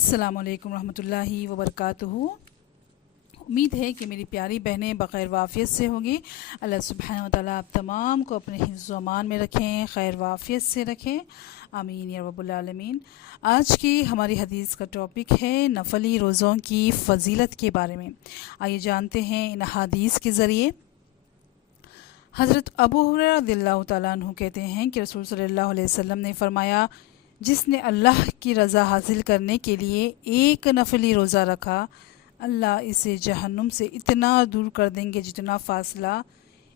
अस्सलामुअलैकुम रहमतुल्लाहि वबरकातुहू। उम्मीद है कि मेरी प्यारी बहनें बख़ैर वाफ़ियत से होंगी। अल्लाह सुब्हानहू व तआला आप तमाम को अपने हिफ्ज़ व अमान में रखें, खैर वाफ़ियत से रखें, आमीन या रब्बुल आलमीन। आज की हमारी हदीस का टॉपिक है नफली रोज़ों की फ़जीलत के बारे में। आइए जानते हैं इन हदीस के ज़रिए। हज़रत अबू हुरैरा रज़ियल्लाहु तआला अन्हु कहते हैं कि रसूल सल्लल्लाहु अलैहि वसल्लम ने फ़रमाया, जिसने अल्लाह की रज़ा हासिल करने के लिए एक नफली रोज़ा रखा, अल्लाह इसे जहन्नुम से इतना दूर कर देंगे जितना फ़ासला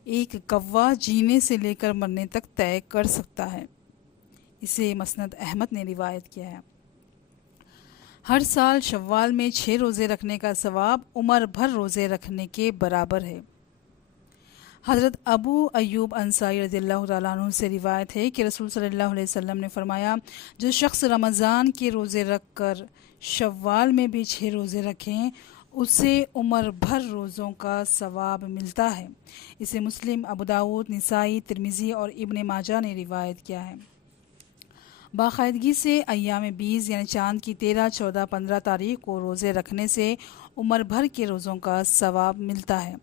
एक कौवा जीने से लेकर मरने तक तय कर सकता है। इसे मसनद अहमद ने रिवायत किया है। हर साल शव्वाल में 6 रोज़े रखने का सवाब उम्र भर रोज़े रखने के बराबर है। हज़रत अबू अय्यूब अंसारी रज़ियल्लाहु तआला अन्हु से रिवायत है कि रसूल सल्लल्लाहु अलैहि वसल्लम ने फ़रमाया, जो शख्स रमज़ान के रोज़े रख कर शव्वाल में भी 6 रोज़े रखें, उसे उम्र भर रोज़ों का सवाब मिलता है। इसे मुस्लिम, अबू दाऊद, निसाई, तिर्मिज़ी और इब्न माजा ने रिवायत किया है। बाकायदगी से अय्याम 20 यानी चाँद की 13, 14, 15 तारीख को रोज़े रखने से उम्र भर के रोज़ों का सवाब मिलता है।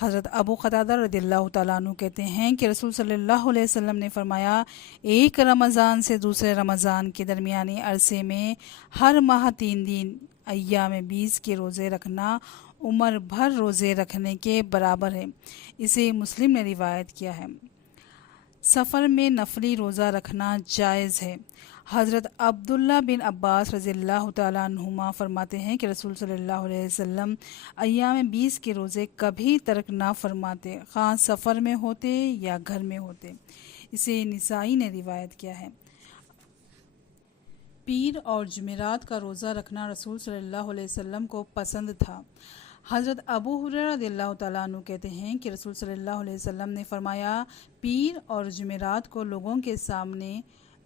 हज़रत अबू क़तादा रज़ियल्लाहु तआला अन्हु कहते हैं कि रसूल सल्लल्लाहु अलैहि वसल्लम ने फ़रमाया, एक रमज़ान से दूसरे रमज़ान के दरमियानी अरसे में हर माह 3 दिन अय्याम 20 के रोज़े रखना उम्र भर रोज़े रखने के बराबर है। इसे मुस्लिम ने रिवायत किया है। सफ़र में नफली रोज़ा रखना जायज़ है। हज़रत अब्दुल्ला बिन अब्बास रज़ियल्लाहु तआला अन्हुमा फ़रमाते हैं कि रसूल सल्लल्लाहु अलैहि वसल्लम अय्याम 20 के रोज़े कभी तर्क ना फरमाते, ख़ां सफ़र में होते या घर में होते। इसे निसाई ने रिवायत किया है। पीर और जुमेरात का रोज़ा रखना रसूल सल्लल्लाहु अलैहि वसल्लम को पसंद था। हज़रत अबू हुरैरा रज़ियल्लाहु तआला अन्हु कहते हैं कि रसूल सल्लल्लाहु अलैहि वसल्लम ने फ़रमाया, पीर और जुमेरात को लोगों के सामने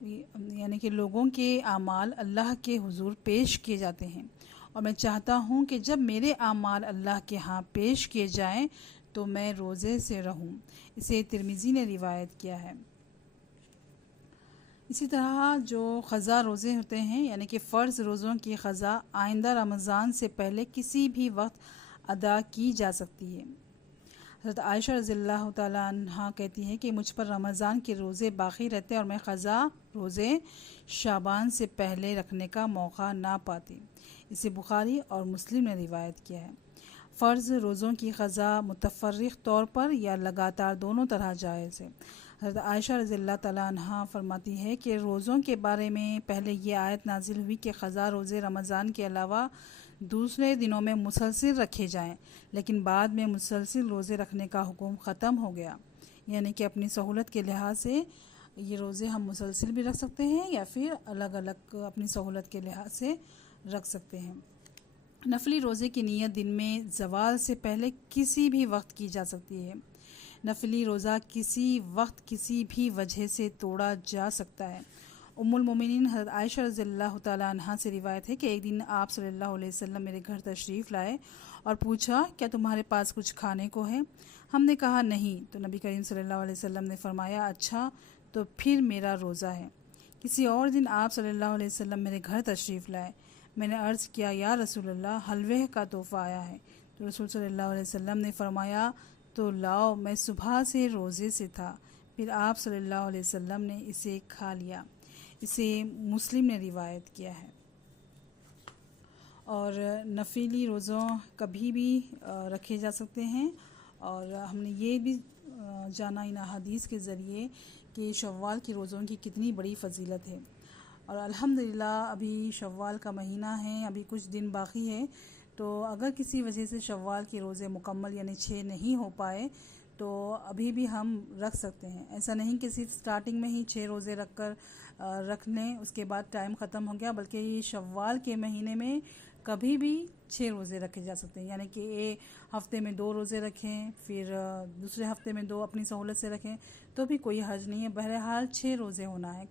यानी कि लोगों के आमाल अल्लाह के हुजूर पेश किए जाते हैं, और मैं चाहता हूँ कि जब मेरे आमाल अल्लाह के यहाँ पेश किए जाएं तो मैं रोज़े से रहूँ। इसे तिर्मिज़ी ने रिवायत किया है। इसी तरह जो क़ज़ा रोज़े होते हैं यानी कि फ़र्ज़ रोज़ों की क़ज़ा आइंदा रमज़ान से पहले किसी भी वक्त अदा की जा सकती है। हज़रत आयशा रज़ियल्लाहु तआला अन्हा कहती हैं कि मुझ पर रमज़ान के रोज़े बाकी रहते और मैं क़ज़ा रोज़े शाबान से पहले रखने का मौका ना पाती। इसे बुखारी और मुस्लिम ने रिवायत किया है। फ़र्ज़ रोज़ों की क़ज़ा मुतफ़र्रिक़ तौर पर या लगातार दोनों तरह जायज़ है। हज़रत आयशा रज़ियल्लाहु तआला अन्हा फरमाती है कि रोज़ों के बारे में पहले ये आयत नाजिल हुई कि क़ज़ा रोज़े रमज़ान के अलावा दूसरे दिनों में मुसलसिल रखे जाएं, लेकिन बाद में मुसलसिल रोज़े रखने का हुक्म ख़त्म हो गया। यानी कि अपनी सहूलत के लिहाज से ये रोज़े हम मुसलसिल भी रख सकते हैं या फिर अलग अलग अपनी सहूलत के लिहाज से रख सकते हैं। नफली रोज़े की नीयत दिन में ज़वाल से पहले किसी भी वक्त की जा सकती है। नफली रोज़ा किसी वक्त किसी भी वजह से तोड़ा जा सकता है। उम्मुल मोमिनीन हज़रत आयशा रज़ियल्लाहु तआला अन्हा से रिवायत है कि एक दिन आप सल्लल्लाहु अलैहि वसल्लम मेरे घर तशरीफ़ लाए और पूछा, क्या तुम्हारे पास कुछ खाने को है? हमने कहा नहीं, तो नबी करीम सल्लल्लाहु अलैहि वसल्लम ने फ़रमाया, अच्छा तो फिर मेरा रोज़ा है। किसी और दिन आप सल्लल्लाहु अलैहि वसल्लम मेरे घर तशरीफ़ लाए। मैंने अर्ज़ किया, या रसूलल्लाह, हलवे का तोहफ़ा आया है। तो रसूल सल्लल्लाहु अलैहि वसल्लम ने फ़रमाया, तो लाओ, मैं सुबह से रोज़े से था। फिर आप सल्लल्लाहु अलैहि वसल्लम ने इसे खा लिया। इसे मुस्लिम ने रिवायत किया है। और नफली रोज़ों कभी भी रखे जा सकते हैं। और हमने ये भी जाना इन हदीस के ज़रिए कि शव्वाल के रोज़ों की कितनी बड़ी फ़जीलत है। और अल्हम्दुलिल्लाह अभी शव्वाल का महीना है, अभी कुछ दिन बाकी है। तो अगर किसी वजह से शव्वाल के रोज़े मुकम्मल यानी 6 नहीं हो पाए तो अभी भी हम रख सकते हैं। ऐसा नहीं कि सिर्फ स्टार्टिंग में ही 6 रोज़े रख कर रख लें, उसके बाद टाइम ख़त्म हो गया, बल्कि शव्वाल के महीने में कभी भी 6 रोज़े रखे जा सकते हैं। यानी कि एक हफ़्ते में 2 रोज़े रखें, फिर दूसरे हफ़्ते में 2 अपनी सहूलत से रखें, तो भी कोई हर्ज नहीं है। बहरहाल 6 रोज़े होना है।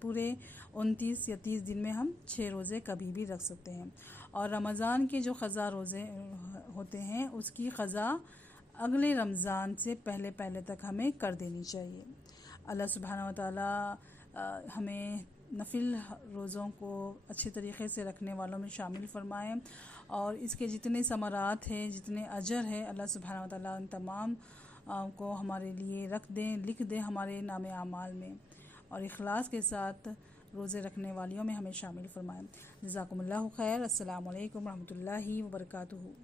पूरे 29 या 30 दिन में हम 6 रोज़े कभी भी रख सकते हैं। और रमज़ान के जो क़ज़ा रोज़े होते हैं उसकी क़ज़ा अगले रमज़ान से पहले पहले तक हमें कर देनी चाहिए। अल्लाह सुब्हानहू व तआला हमें नफिल रोज़ों को अच्छे तरीक़े से रखने वालों में शामिल फ़रमाएँ और इसके जितने समरात हैं, जितने अजर है, अल्लाह सुब्हानहू व तआला उन तमाम को हमारे लिए रख दें, लिख दें हमारे नाम आमाल में और इखलास के साथ रोज़े रखने वालियों में हमें शामिल फ़रमाएँ। जज़ाकुमुल्लाहु खैर। अस्सलामु अलैकुम रहमतुल्लाहि व बरकातुहू।